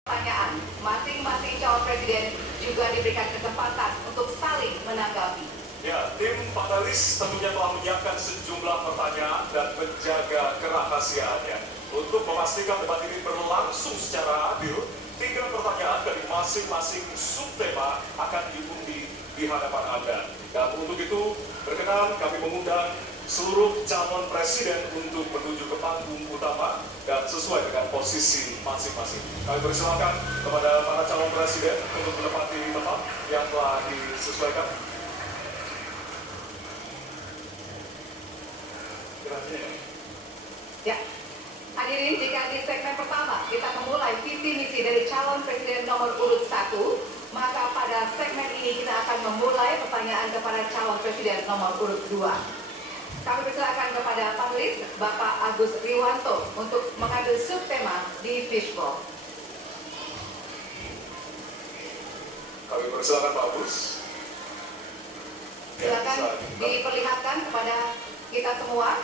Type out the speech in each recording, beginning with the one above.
Pertanyaan, masing-masing calon presiden juga diberikan kesempatan untuk saling menanggapi. Ya, tim panelis tentunya telah menyiapkan sejumlah pertanyaan dan menjaga kerahasiaannya. Untuk memastikan debat ini berlangsung secara adil, 3 pertanyaan dari masing-masing subtema akan diundi di hadapan Anda. Dan untuk itu, berkenan kami mengundang seluruh calon presiden untuk menuju ke panggung utama dan sesuai dengan posisi masing-masing. Kami persilakan kepada para calon presiden untuk menempati tempat yang telah disesuaikan. Ya, hadirin, jika di segmen pertama kita memulai visi misi dari calon presiden nomor urut 1, maka pada segmen ini kita akan memulai pertanyaan kepada calon presiden nomor urut 2. Kami persilakan kepada panelis Bapak Agus Riwanto untuk mengambil subtema di fishbowl. Kami persilakan Pak Agus. Silakan diperlihatkan kepada kita semua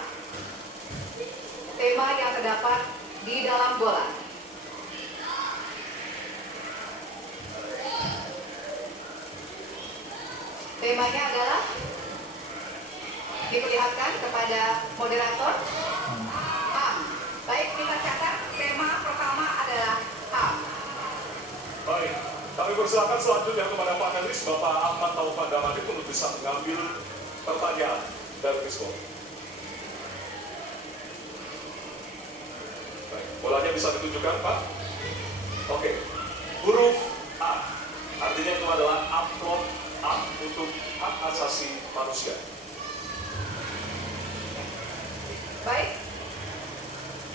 tema yang terdapat di dalam bola. Temanya adalah, diperlihatkan kepada moderator, HAM. Baik, kita catat tema pertama adalah HAM. Baik, kami persilakan selanjutnya kepada panelis Bapak Ahmad Taufan Damanik untuk bisa mengambil pertanyaan dari Fisco. Baik, bolanya bisa ditunjukkan Pak. Oke, huruf A, artinya itu adalah amplop A untuk hak asasi manusia. Baik,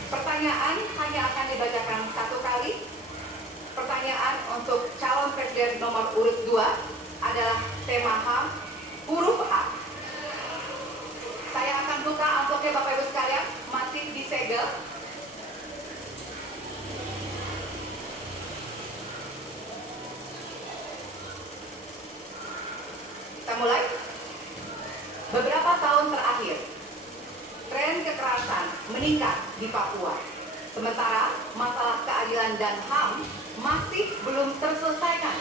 pertanyaan hanya akan dibacakan 1 kali. Pertanyaan untuk calon presiden nomor urut 2 adalah tema HAM, huruf A. Saya akan buka amplopnya Bapak Ibu sekalian, masih disegel. Kita mulai. Beberapa tahun terakhir, tren kekerasan meningkat di Papua. Sementara masalah keadilan dan HAM masih belum terselesaikan,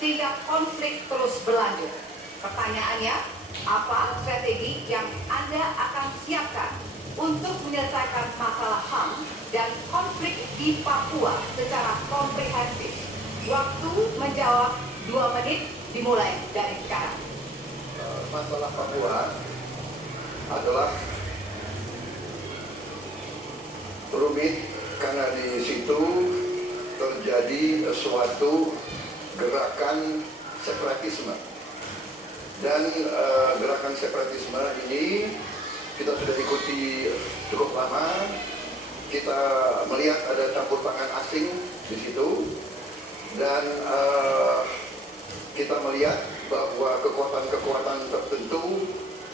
sehingga konflik terus berlanjut. Pertanyaannya, apa strategi yang Anda akan siapkan untuk menyelesaikan masalah HAM dan konflik di Papua secara komprehensif? Waktu menjawab 2 menit dimulai dari sekarang. Masalah Papua adalah rumit karena di situ terjadi suatu gerakan separatisme, dan gerakan separatisme ini kita sudah ikuti cukup lama. Kita melihat ada campur tangan asing di situ, dan kita melihat bahwa kekuatan-kekuatan tertentu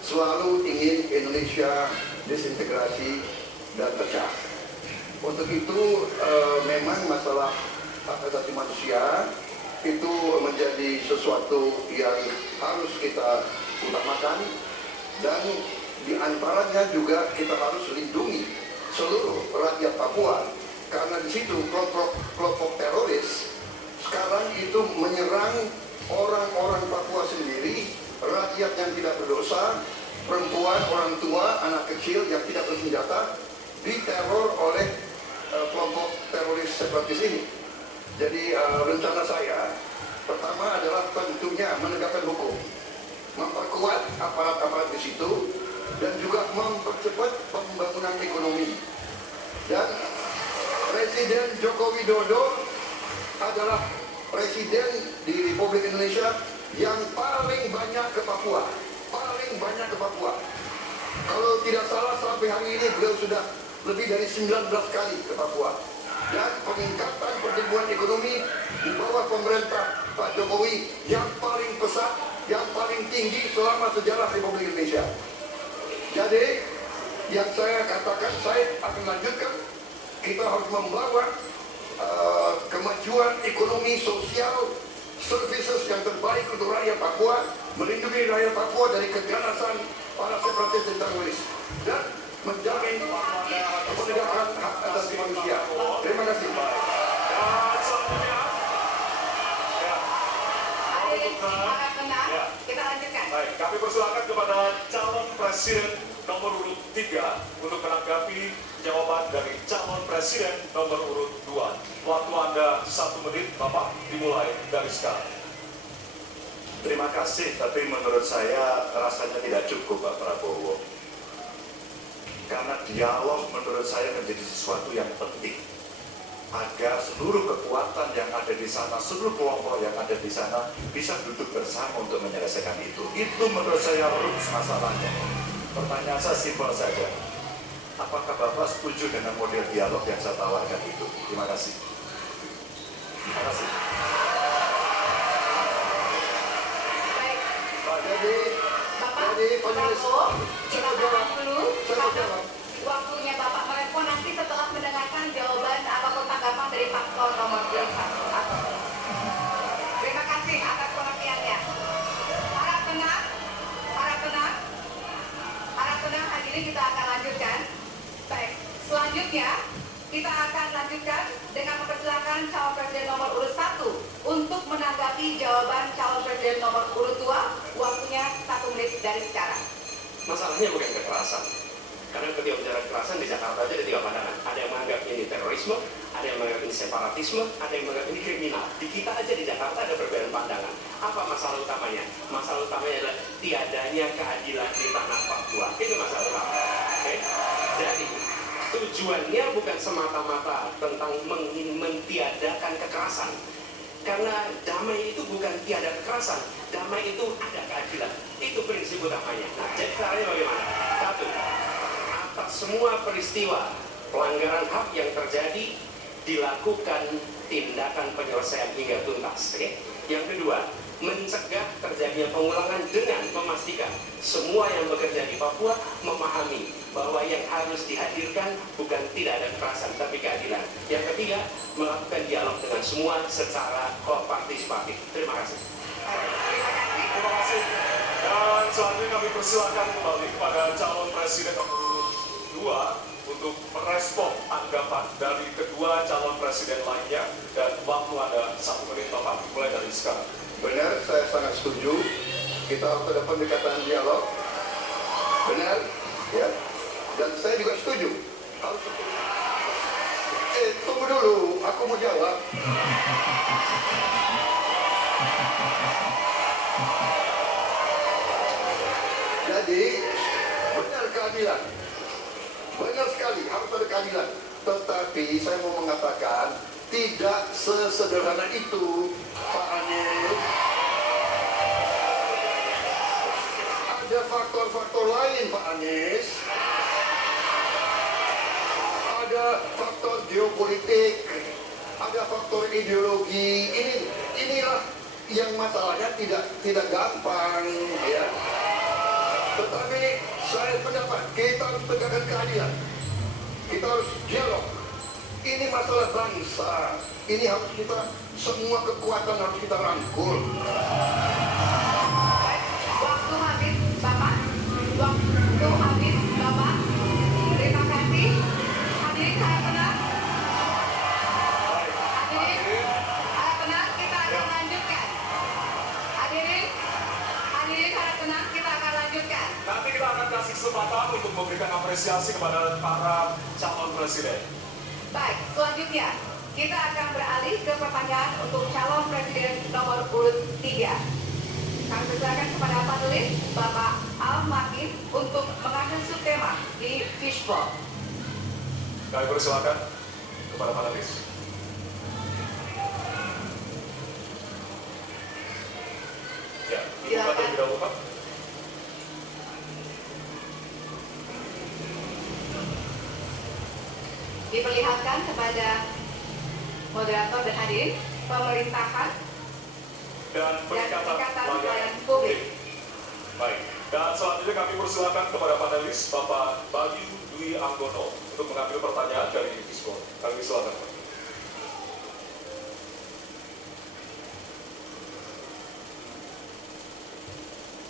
selalu ingin Indonesia disintegrasi dan pecah. Untuk itu memang masalah hak asasi manusia itu menjadi sesuatu yang harus kita utamakan, dan diantaranya juga kita harus lindungi seluruh rakyat Papua, karena di situ kelompok teroris sekarang itu menyerang orang-orang Papua sendiri, rakyat yang tidak berdosa, perempuan, orang tua, anak kecil yang tidak bersenjata, diteror oleh kelompok teroris separatis ini. Jadi rencana saya pertama adalah tentunya menegakkan hukum, memperkuat aparat-aparat di situ, dan juga mempercepat pembangunan ekonomi. Dan Presiden Joko Widodo adalah presiden di Republik Indonesia yang paling banyak ke Papua, Kalau tidak salah sampai hari ini beliau sudah lebih dari 19 kali ke Papua. Dan peningkatan pertumbuhan ekonomi di bawah pemerintah Pak Jokowi yang paling pesat, yang paling tinggi selama sejarah Republik Indonesia. Jadi yang saya katakan, saya akan lanjutkan, kita harus membawa kemajuan ekonomi, sosial, services yang terbaik untuk rakyat Papua, melindungi rakyat Papua dari keganasan para separatis dan teroris, dan menjamin penegakan hak asasi manusia. Terima kasih. tenang. Harap tenang. Ya. Kita lanjutkan. Baik, kami persilakan kepada calon presiden nomor urut 3 untuk menanggapi jawaban dari calon presiden nomor urut 2. Waktu Anda 1 menit, Bapak, dimulai dari sekarang. Terima kasih, tapi menurut saya rasanya tidak cukup Pak Prabowo. Karena dialog menurut saya menjadi sesuatu yang penting. Agar seluruh kekuatan yang ada di sana, seluruh kelompok yang ada di sana bisa duduk bersama untuk menyelesaikan itu. Itu menurut saya roots masalahnya. Pertanyaan saya simpel saja. Apakah Bapak setuju dengan model dialog yang saya tawarkan itu? Terima kasih. Terima kasih. Baik. Bapak Prabowo, kita tahan dulu. Saya jawab. Waktunya Bapak merespon nanti setelah mendengarkan jawaban ataupun tanggapan dari paslon nomor 1. Terima kasih atas pengertiannya. Harap tenang, harap tenang, harap tenang. Hadirin, kita akan lanjutkan. Baik, selanjutnya kita akan lanjutkan dengan mempersilakan calon presiden nomor urut 1 untuk menanggapi jawaban calon presiden nomor urut 2. Waktunya 1 menit dari sekarang. Masalahnya bukan kekerasan. Karena ketika bicara kekerasan di Jakarta aja ada 3 pandangan. Ada yang menganggap ini terorisme, ada yang menganggap ini separatisme, ada yang menganggap ini kriminal. Di kita aja di Jakarta ada perbedaan pandangan. Apa masalah utamanya? Masalah utamanya adalah tiadanya keadilan di tanah Papua. Itu masalah utama. Oke? Jadi tujuannya bukan semata-mata tentang mentiadakan kekerasan. Karena damai itu bukan tiada kekerasan, damai itu ada keadilan. Itu prinsip utamanya. Nah, jadi caranya bagaimana? Satu, atas semua peristiwa pelanggaran HAM yang terjadi dilakukan tindakan penyelesaian hingga tuntas. Okay? Yang kedua, mencegah terjadinya pengulangan dengan memastikan semua yang bekerja di Papua memahami bahwa yang harus dihadirkan bukan tidak ada kekerasan tapi keadilan. Yang ketiga, melakukan dialog dengan semua secara partisipatif. Terima kasih. Terima kasih. Dan selanjutnya kami persilakan kembali kepada calon presiden nomor 2 untuk merespon tanggapan dari kedua calon presiden lainnya, dan waktu Anda 1 menit, Bapak, mulai dari sekarang. Benar, saya sangat setuju. Kita harus ada pendekatan dialog. Benar, ya. Dan saya juga setuju. Harus setuju. Tunggu dulu, aku mau jawab. Jadi, benar keadilan. Benar sekali, harus ada keadilan. Tetapi saya mau mengatakan, tidak sesederhana itu, Pak Anies. Ada faktor-faktor lain, Pak Anies. Ada faktor geopolitik, ada faktor ideologi. Inilah yang masalahnya tidak gampang, ya. Tetapi saya pendapat kita harus tegakkan keadilan. Kita harus dialog. Ini masalah bangsa. Ini harus kita, semua kekuatan harus kita rangkul. Waktu habis, Bapak. Waktu habis, Bapak. Terima kasih. Hadirin, harap tenang. Hadirin, harap tenang. Kita akan lanjutkan. Hadirin, harap tenang. Kita akan lanjutkan. Nanti kita akan kasih kesempatan untuk memberikan apresiasi kepada para calon presiden. Baik, selanjutnya kita akan beralih ke pertanyaan untuk calon presiden nomor urut 3. Kami persilakan kepada panelis Bapak Al-Makin untuk mengambil subtema di Fishbowl. Kami persilakan kepada panelis. Ya, Ibu Silakan. terlebih dahulu, Pak. Diperlihatkan kepada moderator dan hadirin pemerintahan Dan dan peningkatan peningkatan pelayanan pelayanan publik. Baik. Dan selanjutnya kami persilakan kepada panelis Bapak Bayu Dwi Anggono untuk mengambil pertanyaan dari Fishbowl. Kami silakan, Pak.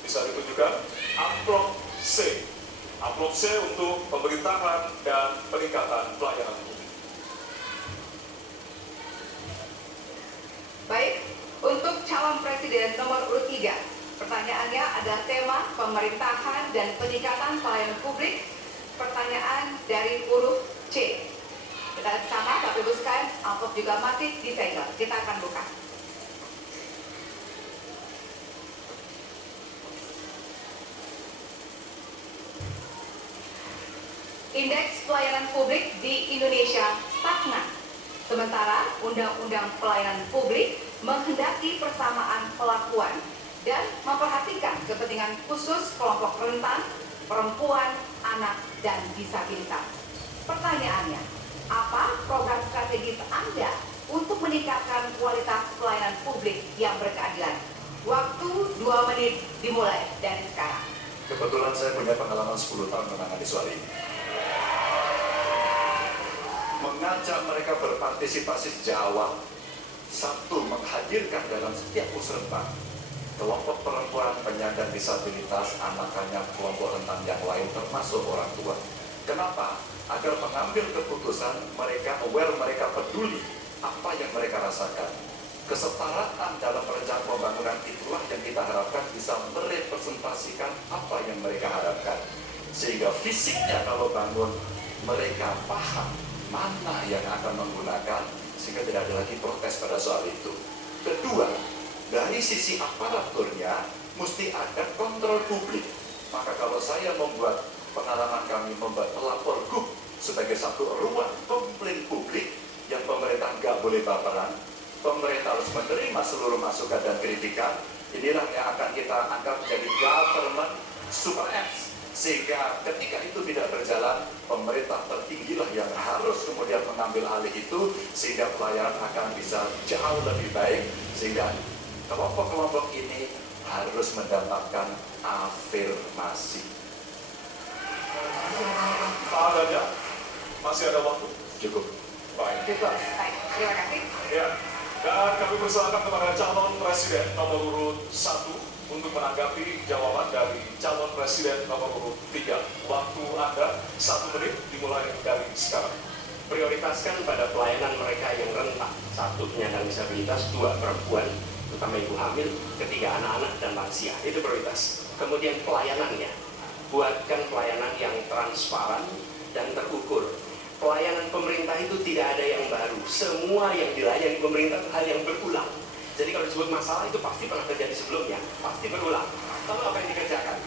Bisa ditunjukkan amplop C. Amplop C untuk pemerintahan dan peningkatan pelayanan publik. Baik, untuk calon presiden presiden nomor urut 3. Pertanyaannya adalah tema pemerintahan dan peningkatan pelayanan publik. Pertanyaan dari huruf C. Kita lihat sama, Bapak Ibu sekalian, amplop juga masih disegel. Kita akan buka. Indeks pelayanan publik di Indonesia stagnan. Sementara Undang-Undang Pelayanan Publik menghendaki persamaan perlakuan dan memperhatikan kepentingan khusus kelompok rentan, perempuan, anak, dan disabilitas. Pertanyaannya, apa program strategis Anda untuk meningkatkan kualitas pelayanan publik yang berkeadilan? Waktu 2 menit dimulai dari sekarang. Kebetulan saya punya pengalaman 10 tahun menangani soal ini. Mengajak mereka berpartisipasi sejak awal. Satu, menghadirkan dalam setiap musrenbang kelompok perempuan, penyandang disabilitas, anak-anak, kelompok rentan yang lain termasuk orang tua. Kenapa? Agar mengambil keputusan mereka aware, mereka peduli apa yang mereka rasakan. Kesetaraan dalam perencanaan pembangunan itulah yang kita harapkan bisa merepresentasikan apa yang mereka harapkan. Sehingga fisiknya kalau bangun mereka paham mana yang akan menggunakan, sehingga tidak ada lagi protes pada soal itu. Kedua, dari sisi aparaturnya mesti ada kontrol publik. Maka kalau saya membuat pengalaman kami membuat pelapor GUP sebagai satu ruang komplain publik yang pemerintah nggak boleh baperan, pemerintah harus menerima seluruh masukan dan kritikan. Inilah yang akan kita angkat menjadi government super apps. Sehingga ketika itu tidak berjalan, pemerintah tertinggilah yang harus kemudian mengambil alih itu, sehingga pelayanan akan bisa jauh lebih baik, sehingga kelompok-kelompok ini harus mendapatkan afirmasi. Pak Adanya, masih ada waktu? Cukup. Baik. Baik, terima kasih. Ya, dan kami persilakan kepada calon presiden nomor urut 1 untuk menanggapi jawaban dari calon presiden nomor urut 3. Waktu Anda 1 menit dimulai dari sekarang. Prioritaskan pada pelayanan mereka yang rentan. 1, penyandang disabilitas, 2, perempuan, terutama ibu hamil, 3, anak-anak dan lansia. Itu prioritas. Kemudian pelayanannya, buatkan pelayanan yang transparan dan terukur. Pelayanan pemerintah itu tidak ada yang baru. Semua yang dilayani pemerintah itu hal yang berulang. Jadi kalau disebut masalah itu pasti pernah terjadi sebelumnya, pasti berulang. Lalu apa yang dikerjakan?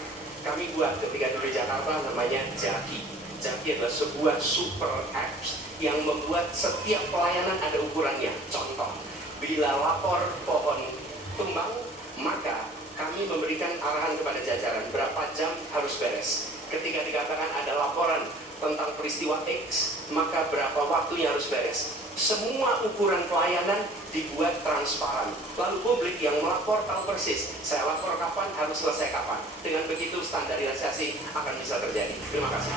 Kami buat ketika dulu di Jakarta namanya Jaki. Jaki adalah sebuah super apps yang membuat setiap pelayanan ada ukurannya. Contoh, bila lapor pohon tumbang, maka kami memberikan arahan kepada jajaran berapa jam harus beres. Ketika dikatakan ada laporan tentang peristiwa X, maka berapa waktunya harus beres. Semua ukuran pelayanan dibuat transparan. Lalu publik yang melapor tahu persis, saya lapor kapan, harus selesai kapan. Dengan begitu standarisasi akan bisa terjadi. Terima kasih.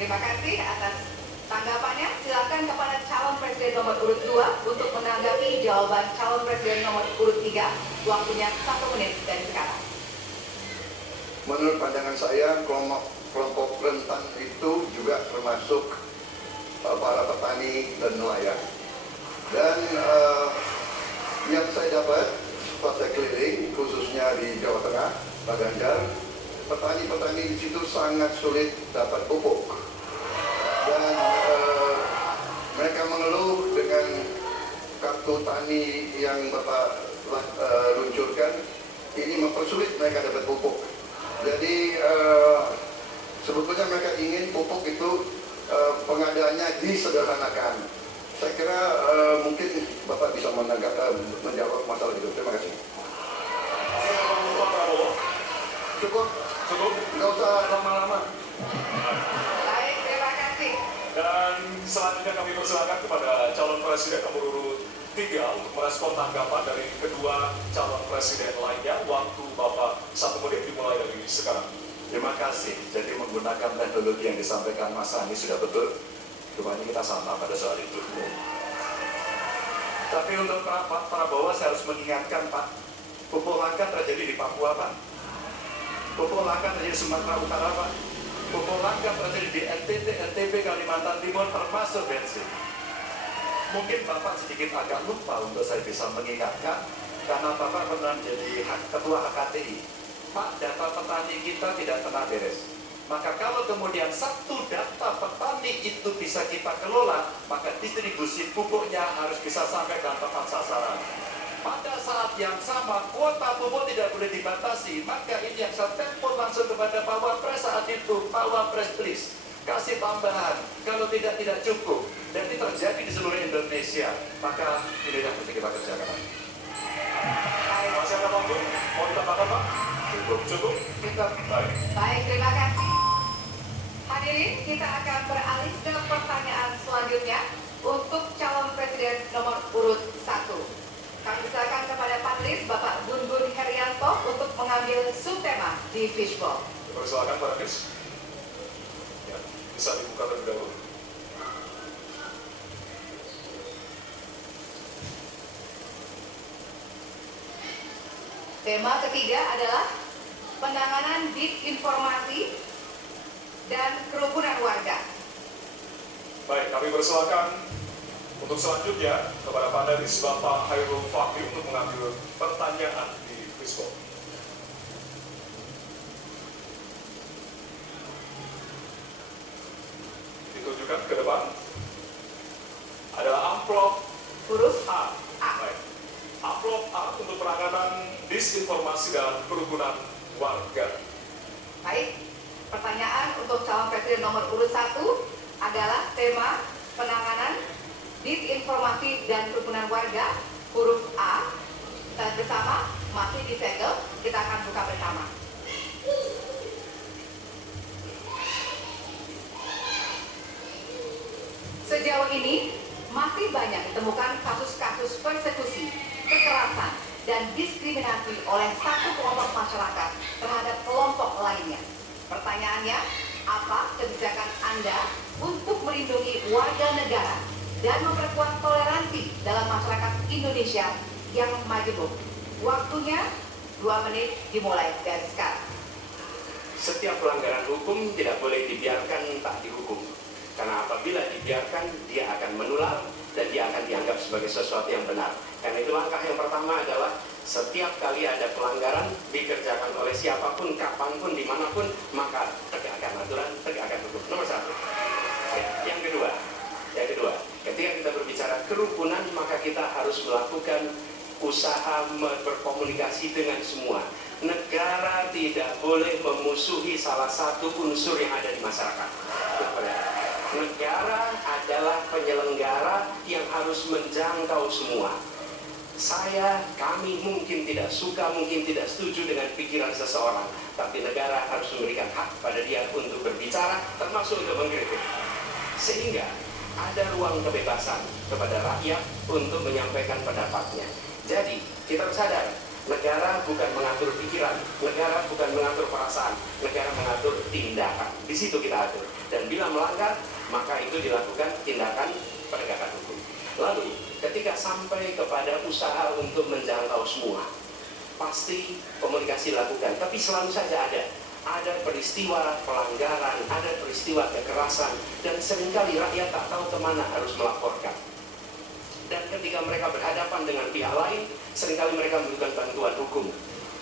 Terima kasih atas tanggapannya. Silakan kepada calon presiden nomor urut 2 untuk menanggapi jawaban calon presiden nomor urut 3. Waktunya 1 menit dari sekarang. Menurut pandangan saya, kelompok rentan itu juga termasuk para petani dan nelayan. Dan yang saya dapat pas saya keliling, khususnya di Jawa Tengah, Pak Ganjar, petani-petani di situ sangat sulit dapat pupuk. Dan mereka mengeluh dengan kartu tani yang Bapak luncurkan, ini mempersulit mereka dapat pupuk. Jadi sebetulnya mereka ingin pupuk itu pengadaannya disederhanakan. Saya kira mungkin Bapak bisa menjawab masalah itu. Terima kasih. Pak Prabowo, Cukup, nggak usah lama-lama. Baik, terima kasih. dan selanjutnya kami persilakan kepada calon presiden nomor urut 3 untuk merespon tanggapan dari kedua calon presiden lainnya. Waktu Bapak 1 menit dimulai dari sekarang. Terima kasih. Jadi menggunakan teknologi yang disampaikan Mas Anies sudah betul. Rupanya kita sama pada soal itu. Tapi untuk Pak Prabowo saya harus mengingatkan Pak, pupuk langka terjadi di Papua Pak. Pupuk langka terjadi di Sumatera Utara Pak. Pupuk langka terjadi di NTT, Kalimantan Timur termasuk bensin. Mungkin Bapak sedikit agak lupa untuk saya bisa mengingatkan, karena Bapak pernah menjadi ketua HKTI. Pak, data petani kita tidak pernah beres. Maka kalau kemudian satu data petani itu bisa kita kelola, maka distribusi pupuknya harus bisa sampai dan tepat sasaran. Pada saat yang sama, kuota pupuk tidak boleh dibatasi. Maka ini yang saya telepon langsung kepada Pak Wapres saat itu, Pak Wapres please, kasih tambahan. Kalau tidak cukup. Dan ini terjadi di seluruh Indonesia. Maka ini yang mesti kita kerjakan. Masih ada waktu? Mau ditambahkan Pak? Cukup? Kita baik. Baik, terima kasih. Hadirin, kita akan beralih ke pertanyaan selanjutnya untuk calon presiden nomor urut 1. Kami silakan kepada panelis Bapak Gun Gun Herianto untuk mengambil subtema di fishbowl. Persilakan Pak Anies. Ya, bisa dibuka terlebih dahulu. Tema ketiga adalah penanganan disinformasi dan kerukunan warga. Baik, kami persilakan untuk selanjutnya kepada panelis Bapak Hairul Fakih untuk mengambil pertanyaan di fishbowl. Ditunjukkan ke depan. Adalah amplop Huruf A. A. Baik. Amplop A untuk penanganan disinformasi dan kerukunan warga. Baik, pertanyaan untuk calon presiden nomor urut 1 adalah tema penanganan disinformasi dan kerukunan warga, huruf A. Dan bersama masih disegel, kita akan buka bersama. Sejauh ini masih banyak ditemukan kasus-kasus persekusi, kekerasan, dan diskriminasi oleh satu kelompok masyarakat terhadap kelompok lainnya. Pertanyaannya, apa kebijakan Anda untuk melindungi warga negara dan memperkuat toleransi dalam masyarakat Indonesia yang majemuk? Waktunya 2 menit dimulai dari sekarang. Setiap pelanggaran hukum tidak boleh dibiarkan tak dihukum. Karena apabila dibiarkan, dia akan menular dan dia akan dianggap sebagai sesuatu yang benar. Karena itu langkah yang pertama adalah setiap kali ada pelanggaran dikerjakan oleh siapapun, kapanpun, dimanapun, maka tegakkan aturan, tegakkan hukum. Nomor 1. Ya, yang kedua, ketika kita berbicara kerukunan, maka kita harus melakukan usaha berkomunikasi dengan semua. Negara tidak boleh memusuhi salah satu unsur yang ada di masyarakat. Negara adalah penyelenggara yang harus menjangkau semua. Kami mungkin tidak suka, mungkin tidak setuju dengan pikiran seseorang, tapi negara harus memberikan hak pada dia untuk berbicara, termasuk untuk mengkritik. Sehingga ada ruang kebebasan kepada rakyat untuk menyampaikan pendapatnya. Jadi, kita harus sadar, negara bukan mengatur pikiran, negara bukan mengatur perasaan, negara mengatur tindakan. Di situ kita atur. Dan bila melanggar, maka itu dilakukan tindakan penegakan hukum. Lalu, ketika sampai kepada usaha untuk menjangkau semua, pasti komunikasi dilakukan. Tapi selalu saja ada peristiwa pelanggaran, ada peristiwa kekerasan, dan seringkali rakyat tak tahu kemana harus melaporkan. Dan ketika mereka berhadapan dengan pihak lain, seringkali mereka membutuhkan bantuan hukum.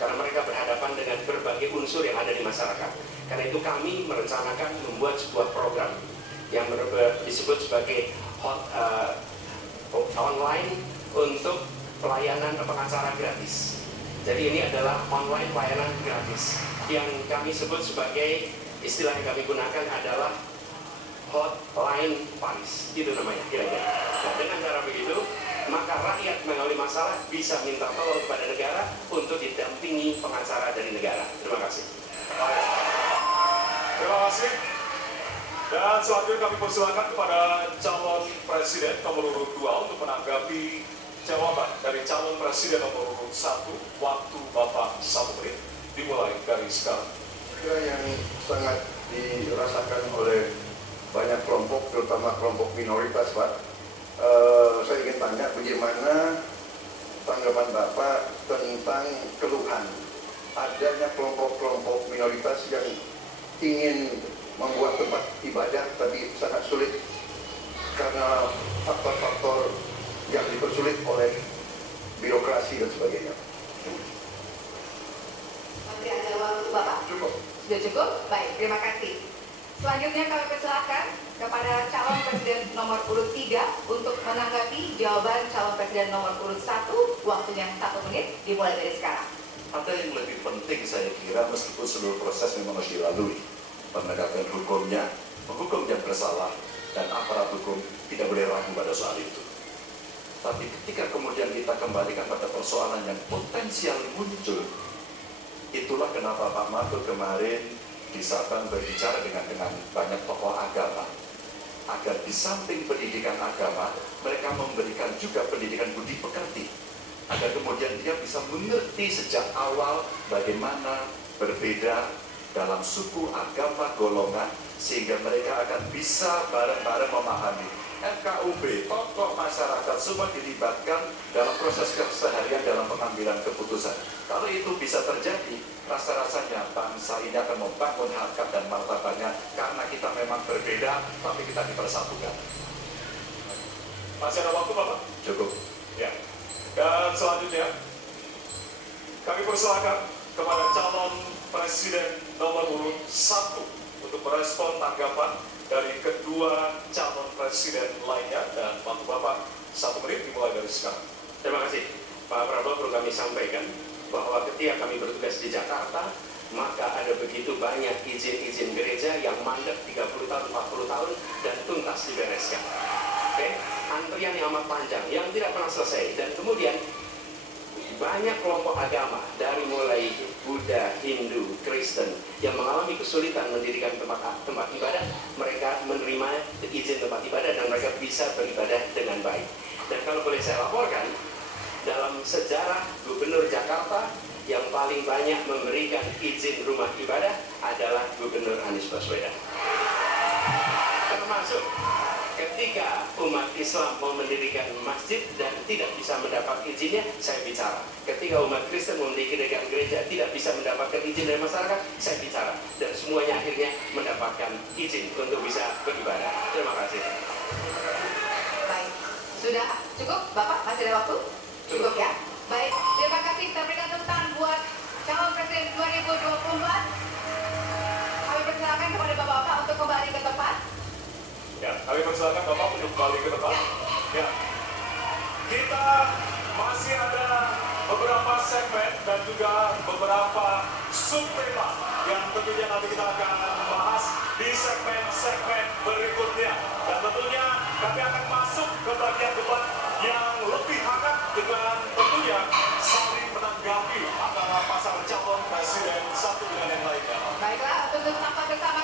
Karena mereka berhadapan dengan berbagai unsur yang ada di masyarakat. Karena itu kami merencanakan membuat sebuah program yang disebut sebagai online untuk pelayanan pengacara gratis. Jadi ini adalah online pelayanan gratis yang kami sebut sebagai, istilah yang kami gunakan adalah hotline Paris, itu namanya kira-kira. Nah, dengan cara begitu, maka rakyat mengalami masalah bisa minta tolong kepada negara untuk didampingi pengacara dari negara. Terima kasih. Terima kasih. Dan selanjutnya kami persilakan kepada calon presiden nomor urut 2 untuk menanggapi jawaban dari calon presiden nomor urut 1. Waktu Bapak 1 menit dimulai dari sekarang. Kira yang sangat dirasakan oleh banyak kelompok, terutama kelompok minoritas, Pak. Saya ingin tanya bagaimana tanggapan Bapak tentang keluhan adanya kelompok-kelompok minoritas yang ingin membuat tempat ibadah tapi sangat sulit karena faktor-faktor presiden nomor urut 3 untuk menanggapi jawaban calon presiden nomor urut 1. Waktunya 1 menit, dimulai dari sekarang. Ada yang lebih penting saya kira meskipun seluruh proses memang harus dilalui. Penegakan hukumnya, menghukum yang bersalah, dan aparat hukum tidak boleh ragu pada soal itu. Tapi ketika kemudian kita kembalikan pada persoalan yang potensial muncul, itulah kenapa Pak Mahfud kemarin di Sabang berbicara dengan banyak tokoh agama, agar di samping pendidikan agama, mereka memberikan juga pendidikan budi pekerti, agar kemudian dia bisa mengerti sejak awal bagaimana berbeda dalam suku, agama, golongan, sehingga mereka akan bisa bareng-bareng memahami. FKUB, tokoh masyarakat semua dilibatkan dalam proses keseharian dalam pengambilan keputusan. Kalau itu bisa terjadi, rasa-rasanya bangsa ini akan membangun harkat dan martabatnya karena kita memang berbeda, tapi kita dipersatukan. Masih ada waktu, Bapak? Cukup. Ya. Dan selanjutnya, kami persilakan kepada calon presiden nomor urut 1 untuk merespon tanggapan dari kedua calon presiden lainnya, dan waktu Bapak 1 menit dimulai dari sekarang. Terima kasih Pak Prabowo. Perlu kami sampaikan bahwa ketika kami bertugas di Jakarta, maka ada begitu banyak izin-izin gereja yang mandek 30 tahun, 40 tahun dan tuntas dibereskan. Oke, antrian yang amat panjang yang tidak pernah selesai, dan kemudian banyak kelompok agama dari mulai Buddha, Hindu, Kristen yang mengalami kesulitan mendirikan tempat ibadah, mereka menerima izin tempat ibadah dan mereka bisa beribadah dengan baik. Dan kalau boleh saya laporkan, dalam sejarah Gubernur Jakarta yang paling banyak memberikan izin rumah ibadah adalah Gubernur Anies Baswedan. Termasuk ketika umat Islam mau mendirikan masjid dan tidak bisa mendapat izinnya, saya bicara. Ketika umat Kristen mau mendirikan gereja tidak bisa mendapatkan izin dari masyarakat, saya bicara. Dan semuanya akhirnya mendapatkan izin untuk bisa beribadah. Terima kasih. Baik, sudah cukup Bapak? Masih ada waktu? Cukup ya? Baik, terima kasih. Kita berikan tepuk tangan buat calon presiden 2024. Kami persilakan kepada Bapak-Bapak untuk kembali ke tempat. Ya, kami persilakan Bapak untuk kembali ke tempat. Ya. Kita masih ada beberapa segmen dan juga beberapa subtema yang tentunya nanti kita akan bahas di segmen-segmen berikutnya. Dan tentunya kami akan masuk ke bagian debat yang lebih hangat dengan tentunya saling menanggapi antara pasangan calon presiden satu dengan yang lainnya. Baiklah, untuk tetap bersama